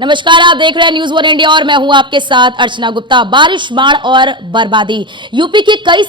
नमस्कार, आप देख रहे हैं न्यूज़ 1 इंडिया और मैं हूं आपके साथ अर्चना गुप्ता। बारिश, बाढ़ और बर्बादी, यूपी की कई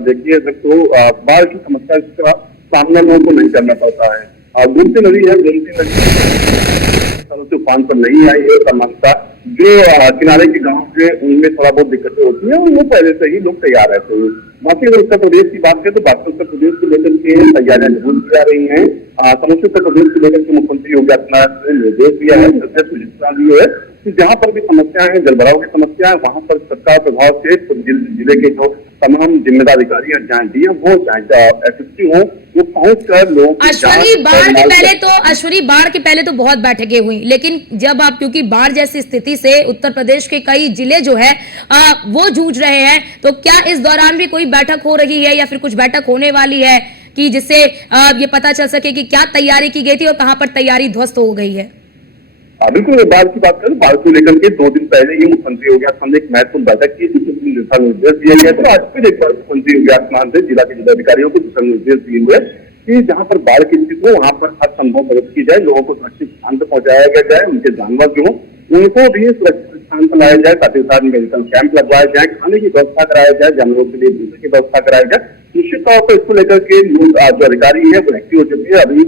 देखिए तो बाढ़ की समस्या का सामना लोगों को नहीं करना पड़ता है। गोमती नदी है, गोमती नदी सालों से उफान पर नहीं आई है। समानता जो किनारे के गांव के उनमें थोड़ा बहुत दिक्कतें होती है, वो पहले से ही लोग तैयार रहते हैं। बाकी अगर उत्तर प्रदेश की बात करें तो बाकी उत्तर प्रदेश को लेकर के तैयारियां जरूर की जा रही हैं। समूचे उत्तर प्रदेश को लेकर के मुख्यमंत्री योगी आदित्यनाथ ने निर्देश दिया है, सूचना दी है कि जहां पर भी समस्या है, जलभराव की समस्या है, वहां पर सरकार प्रभाव से जिले के जो तमाम जिम्मेदार अधिकारी हैं, चाहे डीएम हो चाहे एसएसपी हो, वो पहुंच कर लोग अश्विनी, बाढ़ के पहले तो बहुत बैठकें हुई, लेकिन जब आप क्योंकि बाढ़ जैसी स्थिति से उत्तर प्रदेश के कई जिले जो है वो जूझ रहे हैं, तो क्या इस दौरान भी कोई बैठक हो रही है या फिर कुछ बैठक होने वाली है कि जिससे ये पता चल सके कि क्या तैयारी की गई थी और कहां पर तैयारी ध्वस्त हो गई है? बिल्कुल, बाढ़ की बात करें, बाढ़ को लेकर के 2 दिन पहले ही मुख्यमंत्री योगी आदित्यनाथ ने एक महत्वपूर्ण बैठक की, जिसमें दिशा निर्देश दिए गए। तो आज फिर एक बार मुख्यमंत्री योगी आदित्यनाथ ने जिला के जिलाधिकारियों को दिशा निर्देश दिए हुए कि जहां पर बाढ़ की स्थिति हो वहां पर हर संभव मदद की जाए, लोगों को सुरक्षित स्थान पर पहुंचाया जाए, उनके जानवर जो हो उनको भी सुरक्षित स्थान पर लाया जाए, साथ ही साथ मेडिकल कैंप लगवाया जाए, खाने की व्यवस्था कराया जाए, जानवरों के लिए दूसरे की व्यवस्था कराई जाए। निश्चित तौर पर इसको लेकर के लोग जो अधिकारी है वो एक्टिव हो चुके हैं। अभी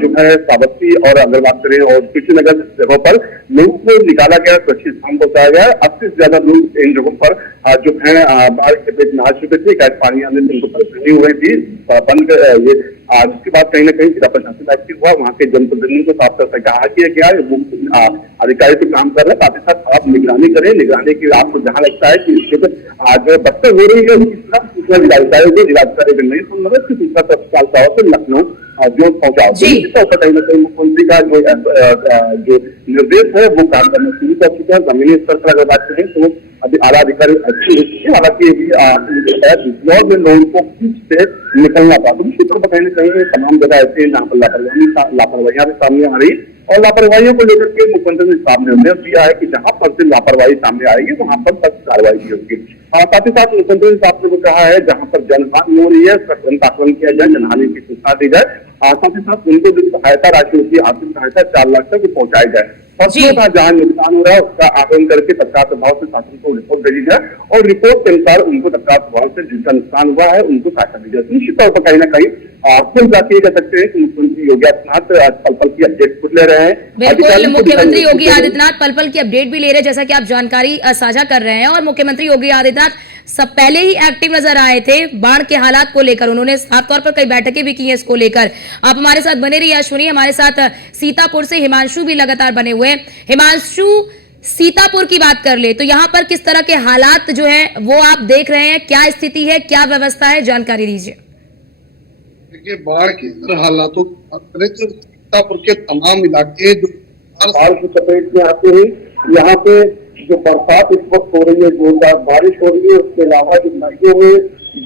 जो है सावस्ती और अगर बात करें और कृष्णनगर जगहों पर लोगों को निकाला गया, सुरक्षित स्थान पहुंचाया गया। 80 से ज्यादा लोग इन जगहों पर जो है बाढ़ के पेट में आ चुके थे, कैसे पानी आने से उनको परेशानी हो रही थी, बंद ये जिसके बाद कहीं ना कहीं जिला प्रशासन एक्टिव हुआ, वहाँ के जनप्रतिनिधियों को साफ तौर पर कहा कि क्या अधिकारी तो काम कर रहे हैं, साथ ही साथ आप निगरानी करें, निगरानी की आपको जहाँ लगता है कि इसके जो बदतर हो रही है उसका जिलाधिकारी को जिलाधिकारी नहीं सुन रहे, दूसरा तत्काल से लखनऊ जो पहुंचाओ। कहीं ना कहीं मुख्यमंत्री का जो निर्देश है वो काम करना शुरू कर चुके हैं। जमीनी स्तर पर अगर बात करें तो अभी आला अधिकारी अच्छी हो चुके हैं, हालांकि बिजनौर में लोगों को पीछ से निकलना था, तो निश्चित तौर पर कहीं ना कहीं तमाम जगह ऐसे हैं जहाँ पर लापरवाहियां भी सामने आ रही और लापरवाहियों को लेकर के मुख्यमंत्री ने सामने निर्देश दिया है कि जहां पर से लापरवाही सामने आएगी वहां पर सख्त कार्रवाई की होगी। साथ ही साथ मुख्यमंत्री साहब ने कहा है जहां पर जनहानि हो रही है तुरंत आकलन किया जाए, जनहानि की सूचना दी जाए, साथ ही साथ उनको जो सहायता राशि होती है, आर्थिक सहायता 4 लाख तक पहुंचाई जाए। फसलों का जहां नुकसान हो रहा है उसका आकलन करके तत्काल प्रभाव से शासन को रिपोर्ट भेजी जाए और रिपोर्ट के अनुसार उनको तत्काल प्रभाव से जिनका नुकसान हुआ है उनको सहायता दी जाए। निश्चित तौर पर कहीं ना कहीं कुल जाके कह सकते हैं कि मुख्यमंत्री योगी आदित्यनाथ आज पल-पल की अपडेट खुद ले रहे हैं। बिल्कुल, मुख्यमंत्री योगी आदित्यनाथ पल-पल की अपडेट भी ले रहे हैं, जैसा कि आप जानकारी साझा कर रहे हैं। और मुख्यमंत्री योगी आदित्यनाथ सब पहले ही एक्टिव नजर आए थे बाढ़ के हालात को लेकर, उन्होंने साफ तौर पर कई बैठकें भी की हैं इसको लेकर। आप हमारे साथ बने रहिए अश्विनी, हमारे साथ सीतापुर से हिमांशु भी लगातार बने हुए हैं। हिमांशु, सीतापुर की बात कर ले तो यहाँ पर किस तरह के हालात जो है वो आप देख रहे हैं, क्या स्थिति है, क्या व्यवस्था है, जानकारी दीजिए। देखिए, बाढ़ के हालातों की बात करें तो सीतापुर के तमाम इलाके जो बाढ़ की चपेट में आते हैं, यहाँ पे जो बरसात इस वक्त हो रही है, जोरदार बारिश हो रही है, उसके अलावा जो नदियों में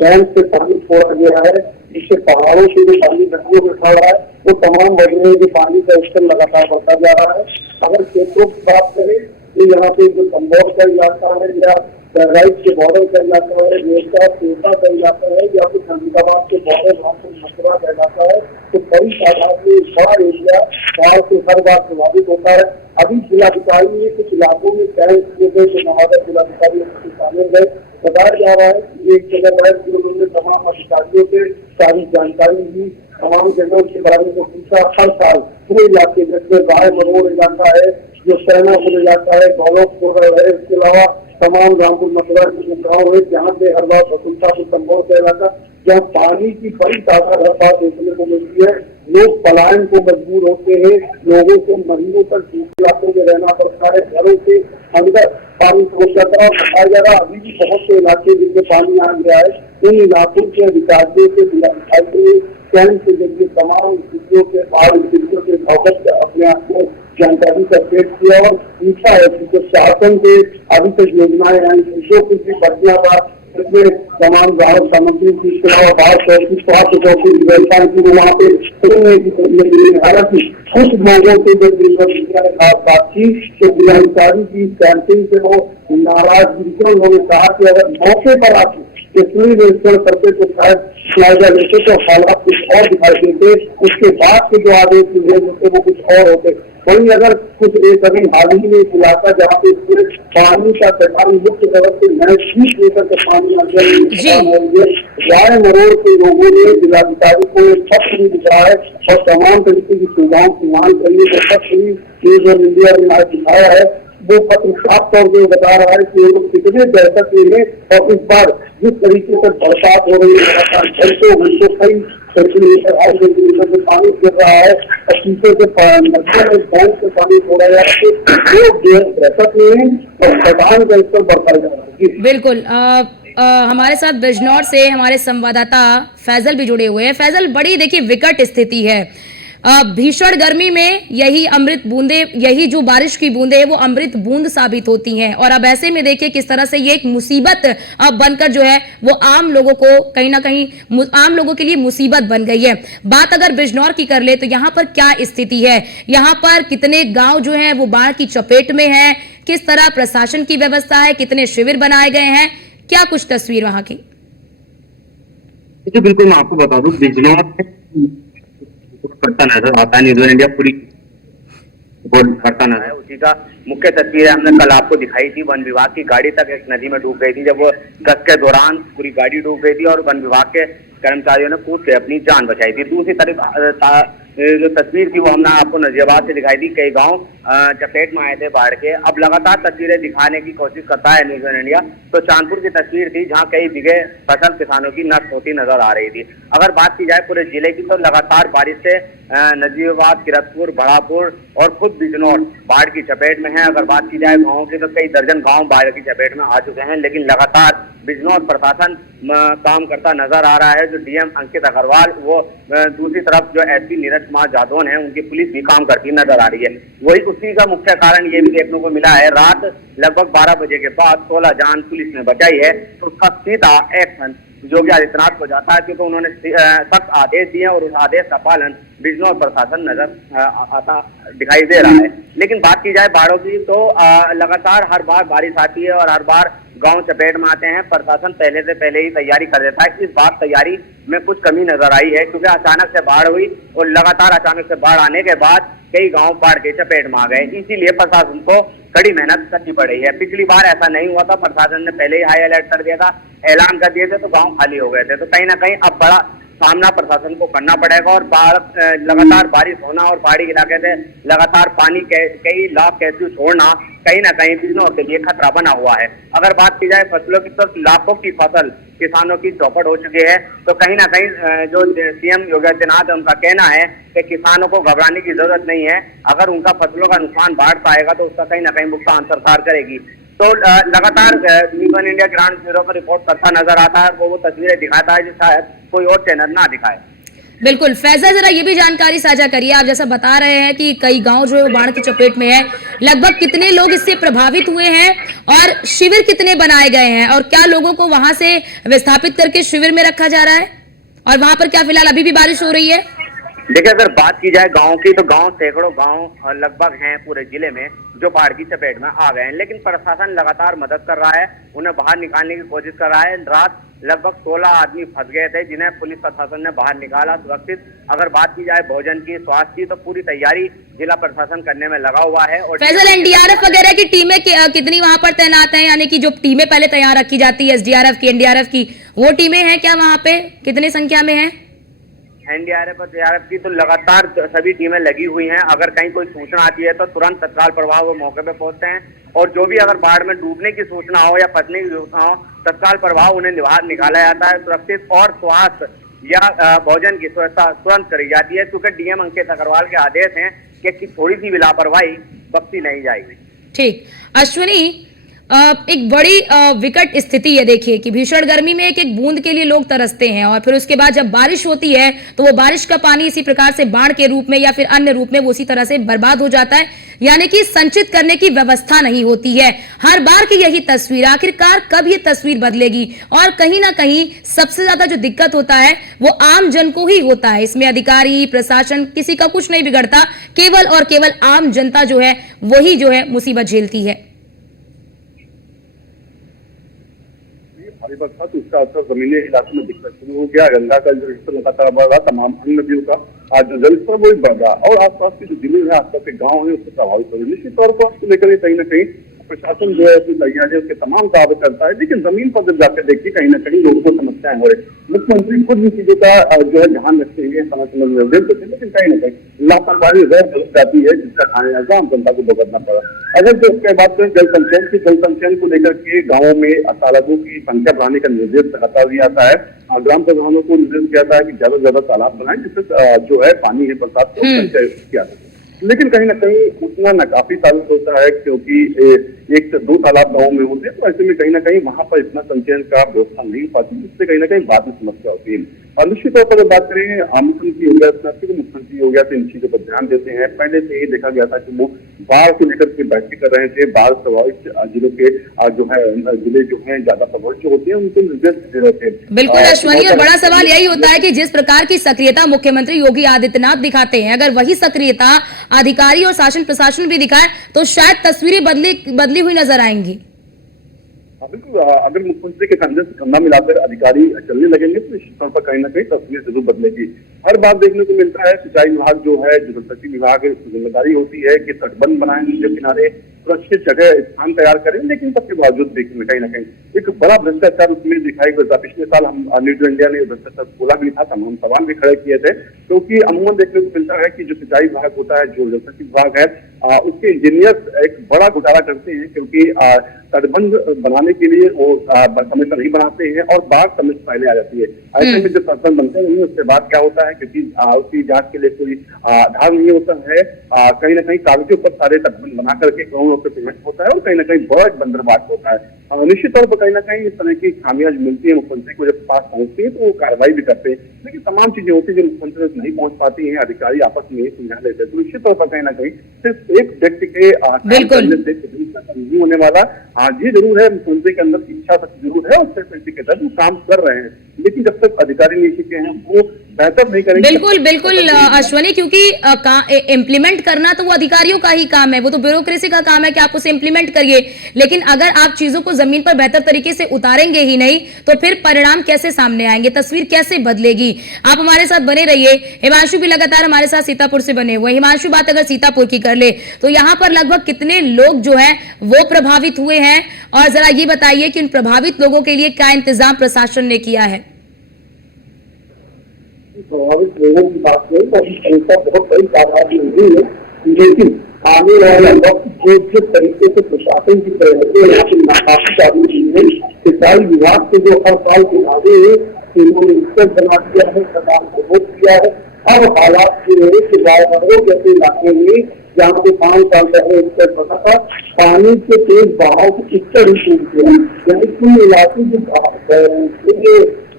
डैम से पानी छोड़ा गया है, इससे पहाड़ों से जो पानी नदियों में उठा रहा है, वो तमाम वजह जो पानी का स्तर लगातार बढ़ता जा रहा है। अगर क्षेत्रों की बात करें तो यहाँ पे जो कम्बोज का इलाका है या बहराइच के बॉर्डर का इलाका है, रेवता कोटा का इलाका है या फिर फरीदाबाद के बॉर्डर रामपुर मथुरा का इलाका है, तो कई तादाद में बड़ा एरिया बाढ़ से हर बार प्रभावित होता है। अभी जिलाधिकारी ने कुछ इलाकों में कैंप किए गए, जो नवादा जिलाधिकारी शामिल गए, बताया जा रहा है कि एक जगह बैठ के उन्होंने तमाम अधिकारियों से सारी जानकारी दी, तमाम जगहों के बारे में पूछा। हर साल पूरे इलाके जैसे गाय मरोड़ इलाका है, जो सैनापुर इलाका है, गौरवपुर है, इसके अलावा तमाम रामपुर मथुरा के जो गाँव है जहाँ पे हर बार बसुलता को संभव का इलाका, जहाँ पानी की बड़ी तादाद हर बार देखने को मिलती है, लोग पलायन को मजबूर होते हैं, लोगों को महीनों तक सूखे इलाकों में रहना पड़ता है, घरों के अंदर पानी पहुंच जाता है। बताया जा रहा अभी भी बहुत से इलाके जिनमें पानी आ गया है, इन इलाकों के अधिकारियों से जिलाधिकारी कैंप के जरिए तमाम स्थितियों के बाढ़ स्थितियों के अवगत अपने आप को जानकारी का पेश किया और पूछा है कि शासन के अभी तक योजनाएं आई जो कुछ भी बढ़िया था, इसमें तमाम राहत सामग्री की बाढ़ चौकी स्वास्थ्य चौकी व्यवस्था की वहाँ पे हालांकि कुछ लोगों से जब मीडिया ने बात की तो जिलाधिकारी की कैंपिंग से वो नाराज, उन्होंने कहा कि अगर मौके पर आके इसलिए निरीक्षण करते तो शायद मुआवजा लेते तो हालात कुछ और दिखाई देते, उसके बाद के जो आदेश निर्देश होते वो कुछ और होते। वहीं अगर कुछ एक अभी हाल ही में एक इलाका जहाँ पे पूरे पानी का तटान मुख्य जगह से नए 20 मीटर का पानी राय मरोड़ के लोगों ने जिलाधिकारी को एक पत्र भी लिखा है और तमाम तरीके की सुविधाओं की मांग करने का पत्र भी न्यूज और इंडिया ने आज दिखाया है। वो पत्र साफ तौर पर बता रहा है कि लोग कितने दहशत में हैं और इस बार जिस तरीके से बरसात हो रही है लगातार घंटों कई सेंटीमीटर और सेंटीमीटर से पानी गिर रहा है और पीछे से बैंक से पानी छोड़ा जा रहा है, लोग जो है दहशत में हैं और खदान का स्तर बढ़ता जा रहा है। बिल्कुल हमारे साथ बिजनौर से हमारे संवाददाता फैजल भी जुड़े हुए हैं। फैजल, बड़ी देखिए विकट स्थिति है। भीषण गर्मी में यही अमृत बूंदे, यही जो बारिश की बूंदे है वो अमृत बूंद साबित होती हैं और अब ऐसे में देखिए किस तरह से ये एक मुसीबत अब बनकर जो है वो आम लोगों को कहीं ना कहीं आम लोगों के लिए मुसीबत बन गई है। बात अगर बिजनौर की कर ले तो यहाँ पर क्या स्थिति है, यहाँ पर कितने गांव जो है वो बाढ़ की चपेट में है, किस तरह प्रशासन की व्यवस्था है, कितने शिविर बनाए गए हैं, क्या कुछ तस्वीर वहां की? जी बिल्कुल, मैं आपको बता दूं, बिजनौर करता नजर आता है, न्यूज़ इंडिया पूरी करता नजर है। उसी का मुख्य तस्वीर है, हमने कल आपको दिखाई थी। वन विभाग की गाड़ी तक एक नदी में डूब गई थी। जब वो गश्त के दौरान पूरी गाड़ी डूब गई थी और वन विभाग के कर्मचारियों ने कूद के अपनी जान बचाई थी। दूसरी तरफ जो तस्वीर थी वो हमने आपको नजीबाद से दिखाई दी। कई गांव चपेट में आए थे बाढ़ के। अब लगातार तस्वीरें दिखाने की कोशिश करता है न्यूज़ इंडिया। तो चांदपुर की तस्वीर थी जहां कई बीघे फसल किसानों की नष्ट होती नजर आ रही थी। अगर बात की जाए पूरे जिले की तो लगातार बारिश से नजीबाद, किरतपुर, बड़ापुर और खुद बिजनौर बाढ़ की चपेट में है। अगर बात की जाए गाँव की तो कई दर्जन गाँव बाढ़ की चपेट में आ चुके हैं, लेकिन लगातार बिजनौर प्रशासन काम करता नजर आ रहा है। जो डीएम अंकित अग्रवाल, वो दूसरी तरफ जो एसपी नीरज कुमार जादौन है, उनकी पुलिस भी काम करती नजर आ रही है। वही उसी का मुख्य कारण ये भी देखने को मिला है, रात लगभग 12 बजे के बाद 16 जान पुलिस ने बचाई है। तो उसका सीधा एक्शन योगी आदित्यनाथ को जाता है, क्योंकि उन्होंने सख्त आदेश दिए और उस आदेश का पालन बिजनौर प्रशासन नजर आता दिखाई दे रहा है। लेकिन बात की जाए बाढ़ों की तो लगातार हर बार बारिश आती है और हर बार गांव चपेट में आते हैं। प्रशासन पहले से पहले ही तैयारी कर देता है। इस बार तैयारी में कुछ कमी नजर आई है, क्योंकि अचानक से बाढ़ हुई और लगातार अचानक से बाढ़ आने के बाद कई गांव बाढ़ के चपेट में आ गए। इसीलिए प्रशासन को कड़ी मेहनत करनी पड़ रही है। पिछली बार ऐसा नहीं हुआ था, प्रशासन ने पहले ही हाई अलर्ट कर दिया था, ऐलान कर दिए थे तो गांव खाली हो गए थे। तो कहीं ना कहीं अब बड़ा सामना प्रशासन को करना पड़ेगा और लगातार बारिश होना और पहाड़ी इलाके से लगातार पानी कई लाख कैसे छोड़ना कहीं ना कहीं बिजनौर के लिए खतरा बना हुआ है। अगर बात की जाए फसलों की तो लाखों की फसल किसानों की चौपट हो चुकी है। तो कहीं ना कहीं जो सीएम योगी आदित्यनाथ है, उनका कहना है कि किसानों को घबराने की जरूरत नहीं है। अगर उनका फसलों का नुकसान बाढ़ पाएगा तो उसका कहीं ना कहीं भुगतान सरकार करेगी। तो लगातार न्यूज़ इंडिया ग्राउंड जीरो पर रिपोर्ट करता नजर आता है, वो तस्वीरें दिखाता है जो शायद कोई और चैनल ना दिखाए। बिल्कुल फैजल, जरा ये भी जानकारी साझा करिए। आप जैसा बता रहे हैं कि कई गांव जो है बाढ़ की चपेट में है, लगभग कितने लोग इससे प्रभावित हुए हैं और शिविर कितने बनाए गए हैं और क्या लोगों को वहां से विस्थापित करके शिविर में रखा जा रहा है और वहां पर क्या फिलहाल अभी भी बारिश हो रही है? देखिए, अगर बात की जाए गांव की तो गांव सैकड़ों गांव लगभग हैं पूरे जिले में जो बाढ़ की चपेट में आ गए हैं, लेकिन प्रशासन लगातार मदद कर रहा है, उन्हें बाहर निकालने की कोशिश कर रहा है। रात लगभग 16 आदमी फंस गए थे जिन्हें पुलिस प्रशासन ने बाहर निकाला सुरक्षित। अगर बात की जाए भोजन की, स्वास्थ्य की, तो पूरी तैयारी जिला प्रशासन करने में लगा हुआ है। और फैजल, एनडीआरएफ वगैरह की टीमें कितनी वहां पर तैनात हैं? यानी कि जो टीमें पहले तैयार रखी जाती है एसडीआरएफ की, एनडीआरएफ की, वो टीमें हैं क्या वहां पे? कितनी संख्या में है? एनडीआरएफ और जेआरएफ की तो लगातार सभी टीमें लगी हुई हैं। अगर कहीं कोई सूचना आती है तो तुरंत तत्काल प्रभाव वो मौके पे पहुंचते हैं और जो भी अगर बाढ़ में डूबने की सूचना हो या फंसने की सूचना हो, तत्काल प्रभाव उन्हें बाहर निकाला जाता है सुरक्षित। और स्वास्थ्य या भोजन की व्यवस्था तुरंत करी जाती है, क्योंकि डीएम अंकित अग्रवाल के आदेश हैं कि थोड़ी सी भी लापरवाही बख्शी नहीं जाएगी। ठीक, अश्विनी, एक बड़ी विकट स्थिति है। देखिए कि भीषण गर्मी में एक एक बूंद के लिए लोग तरसते हैं और फिर उसके बाद जब बारिश होती है तो वो बारिश का पानी इसी प्रकार से बाढ़ के रूप में या फिर अन्य रूप में वो उसी तरह से बर्बाद हो जाता है, यानी कि संचित करने की व्यवस्था नहीं होती है। हर बार की यही तस्वीर, आखिरकार कब ये तस्वीर बदलेगी? और कहीं ना कहीं सबसे ज्यादा जो दिक्कत होता है वो आम जन को ही होता है। इसमें अधिकारी, प्रशासन, किसी का कुछ नहीं बिगड़ता, केवल और केवल आम जनता जो है वही जो है मुसीबत झेलती है। भारी बरसात, उसका असर जमीनी इलाकों में दिखना शुरू हो गया। गंगा का जलस्तर लगातार बढ़ रहा, तमाम अन्य नदियों का आज जलस्तर वो भी बढ़ रहा और आसपास के जो जिले हैं, आसपास के गाँव है, उससे प्रभावित हो रहे। निश्चित तौर पर उसको लेकर कहीं ना कहीं प्रशासन जो है अपनी तैयारियों के तमाम दावे करता है, लेकिन जमीन पर जब जाकर देखिए कहीं ना कहीं लोगों को समस्याएं हो रही। मुख्यमंत्री खुद इन चीजों का जो है ध्यान रखते हैं, समय समय निर्देश देते हैं, लेकिन कहीं ना कहीं लापरवाही रह जाती है, जिसका खामियाजा आम जनता को भुगतना पड़ा। अगर जो उसके बाद जल संचयन को लेकर के गाँवों में तालाबों की संख्या बढ़ाने का निर्देश लगातार दिया जाता है। ग्राम प्रधानों को निर्देश दिया जाता है कि ज्यादा से ज्यादा तालाब बनाएं, जिससे जो है पानी है बरसात को संचय किया जाए। लेकिन कहीं ना कहीं उतना नाकाफी साबित होता है, क्योंकि एक से दो तालाब गाँव में होते हैं, तो ऐसे में कहीं ना कहीं वहां पर इतना संचयन का व्यवस्था नहीं हो पाती, जिससे कहीं ना कहीं बाद में समस्या होती है। और निश्चित तौर पर जब बात करें मुख्यमंत्री योगी आदित्यनाथ की, तो मुख्यमंत्री योगी आदित्यनाथ इन चीजों पर ध्यान देते हैं। पहले से ही देखा गया था कि वो बाढ़ को लेकर के बैठक कर रहे थे। बाढ़ प्रभावित जिलों के जो है जिले जो है ज्यादा प्रभावित होते हैं, उनको निर्देश दे रहे थे। बिल्कुल अश्वनी, और बड़ा सवाल यही होता है कि जिस प्रकार की सक्रियता मुख्यमंत्री योगी आदित्यनाथ दिखाते हैं, अगर वही सक्रियता अधिकारी और शासन प्रशासन भी दिखाए तो शायद तस्वीरें बदली हुई नजर आएंगी। बिल्कुल, अगर मुख्यमंत्री के कंधे से कंधा मिलाकर अधिकारी चलने लगेंगे तो निश्चित तौर पर कहीं ना कहीं तस्वीर जरूर बदलेगी। हर बार देखने को मिलता है, सिंचाई विभाग जो है, जल शक्ति विभाग की जिम्मेदारी होती है कि तटबंध बनाएं, नदी किनारे सुरक्षित जगह स्थान तैयार करें, लेकिन सबके बावजूद देखने में कहीं ना कहीं एक बड़ा भ्रष्टाचार उसमें दिखाई पड़ता। पिछले साल हम न्यूज इंडिया ने भ्रष्टाचार खोला भी था, तमाम सवाल भी खड़े किए थे, क्योंकि अमूमन देखने को मिलता है कि जो सिंचाई विभाग होता है, जो जल शक्ति विभाग है, उसके इंजीनियर एक बड़ा घोटाला करते हैं, क्योंकि तटबंध बनाने के लिए वो समय पर नहीं बनाते हैं और बाढ़ समय से पहले आ जाती है। ऐसे में जब तटबंध बनते नहीं, उसके बाद क्या होता है, क्योंकि उसकी जांच के लिए कोई आधार नहीं होता है, कहीं ना कहीं कागजों पर सारे तटबंध बना करके करोड़ों रुपए पेमेंट होता है और कहीं ना कहीं बड़ा बंदरबाट होता है। निश्चित तौर पर कहीं ना कहीं इस तरह की खामियां मिलती है, मुख्यमंत्री को जब पास पहुंचती है तो वो कार्रवाई भी करते हैं, लेकिन तमाम चीजें होती है जो मुख्यमंत्री तक नहीं पहुंच पाती हैं, अधिकारी आपस में सुलझा लेते हैं। तो निश्चित तौर पर कहीं ना कहीं सिर्फ एक व्यक्ति के नहीं होने वाला। ये जरूर है, मुख्यमंत्री के अंदर इच्छा शक्ति जरूर है और के तहत वो काम कर रहे हैं, लेकिन जब तक अधिकारी नहीं सीखे हैं वो बेहतर नहीं करेंगे। बिल्कुल बिल्कुल अश्वनी, क्योंकि इम्प्लीमेंट करना तो वो अधिकारियों का ही काम है, वो तो ब्यूरोक्रेसी का काम है कि आप उसे इम्प्लीमेंट करिए, लेकिन अगर आप चीजों को जमीन पर बेहतर तरीके से उतारेंगे ही नहीं तो फिर परिणाम कैसे सामने आएंगे, तस्वीर कैसे बदलेगी। आप हमारे साथ बने रहिए। हिमांशु भी लगातार हमारे साथ सीतापुर से बने हुए। हिमांशु, बात अगर सीतापुर की कर ले तो यहाँ पर लगभग कितने लोग जो है वो प्रभावित हुए हैं, और जरा ये बताइए कि उन प्रभावित लोगों के लिए क्या इंतजाम प्रशासन ने किया है। प्रभावित लोगों की बात करें तो अभी संख्या बहुत बड़ी तादाद में नहीं है, लेकिन आने वाला वक्त जिस तरीके से प्रशासन की तरफ से नाकाफी चालू की है, सिंचाई विभाग के जो हर साल के वादे हैं उन्होंने स्तर बना दिया है, सरकार को वोट किया है। अब हालात ये है कि रायगढ़ जैसे इलाके में जहाँ पे 5 साल पहले स्तर बना था, पानी के तेज बहाव के स्तर ही टूट गया, यानी कुल इलाके जो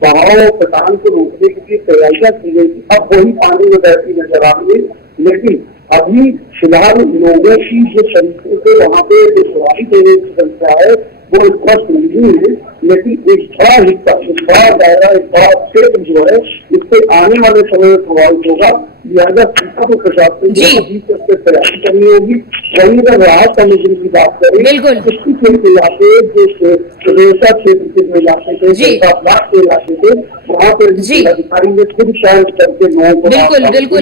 बहाव प्रदान को रोकने के लिए तैयारियां की गई थी, अब वही पानी में बहती नजर आ रही है। लेकिन अभी फिलहाल लोगों की जो तरीके से वहाँ पे सुराही देने की संख्या है वो स्पष्ट नहीं है, लेकिन एक बड़ा हिस्सा, एक बड़ा दायरा, एक बड़ा क्षेत्र जो है इससे आने वाले समय में प्रभावित होगा। लिहाजा सीतापुर प्रशासन को तैयारी करनी होगी। वहीं अगर राहत सामग्री की बात करें, इसकी क्षेत्र इलाके जो रेशा क्षेत्र के जो इलाके थे, के इलाके थे, वहाँ पर अधिकारी ने खुद शायद करके लोगों को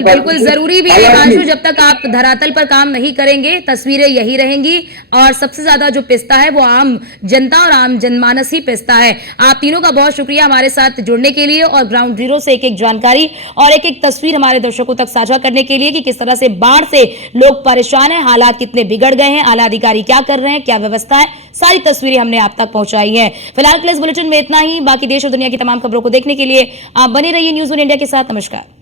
बिल्कुल जरूरी भी है हिमांशु, जब तक आप धरातल पर काम नहीं करेंगे तस्वीरें यही रहेंगी, और सबसे ज्यादा जो पिसता है वो आम जनता और आम जनमानस ही पिसता है। आप तीनों का बहुत शुक्रिया हमारे साथ जुड़ने के लिए और ग्राउंड जीरो से एक एक जानकारी और एक एक तस्वीर हमारे दर्शकों तक साझा करने के लिए कि किस तरह से बाढ़ से लोग परेशान हैं, हालात कितने बिगड़ गए हैं, आला अधिकारी क्या कर रहे हैं, क्या व्यवस्था है, सारी तस्वीरें हमने आप तक पहुंचाई हैं। फिलहाल के इस बुलेटिन में इतना ही। बाकी देश और दुनिया की तमाम खबरों को देखने के लिए आप बने रहिए न्यूज़ 1 इंडिया के साथ। नमस्कार।